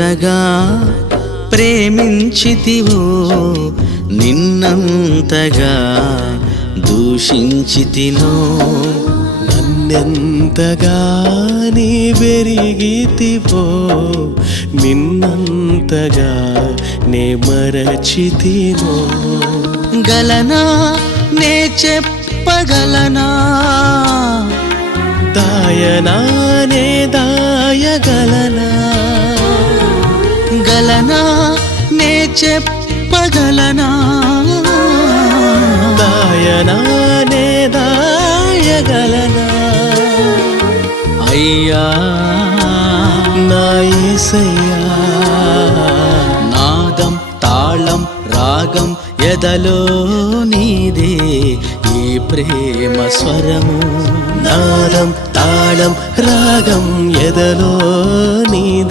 ఎంతగా ప్రేమించితివో నిన్నంతగా దూషించితినో నన్నెంతగా నీ వెరిగితివో నిన్నంతగా నే మరచితినో గలనా నే చెప్పగలనా దాయనా నే దాయగలనా గలనా నే చెప్పగలనా దాయనా నే దాయగలనా అయ్యా నా యేసయ్యా నాదం తాళం రాగం ఎదలో నీదే ఈ ప్రేమ స్వరము నాదం తాళం రాగం ఎదలో నీదే